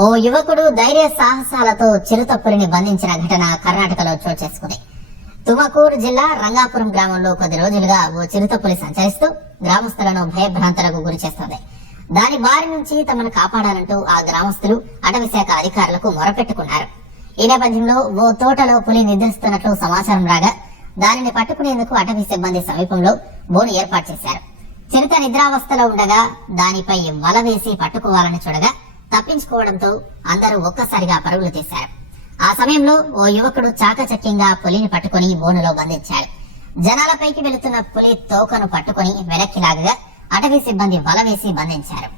ఓ యువకుడు ధైర్య సాహసాలతో చిరుతపులిని బంధించిన ఘటన కర్ణాటకలో చోటు చేసుకుంది. తుమకూరు జిల్లా రంగాపురం గ్రామంలో కొద్ది రోజులుగా ఓ చిరుతపులి సంచరిస్తూ గ్రామస్తులను భయభ్రాంతులకు గురి చేస్తోంది. దాని బారి నుంచి తమను కాపాడాలంటూ ఆ గ్రామస్తులు అటవీ శాఖ అధికారులకు మొరపెట్టుకున్నారు. ఈ నేపథ్యంలో ఓ తోటలో పులి నిద్రిస్తున్నట్లు సమాచారం రాగా దానిని పట్టుకునేందుకు అటవీ సిబ్బంది సమీపంలో బోను ఏర్పాటు చేశారు. చిరుత నిద్రావస్థలో ఉండగా దానిపై వల వేసి పట్టుకోవాలని చూడగా తప్పించుకోవడంతో అందరూ ఒక్కసారిగా పరుగులు తీశారు. ఆ సమయంలో ఓ యువకుడు చాకచక్యంగా పులిని పట్టుకుని బోనులో బంధించాడు. జనాలపైకి వెళుతున్న పులి తోకను పట్టుకుని వెనక్కి లాగగా అటవీ సిబ్బంది వల వేసి బంధించారు.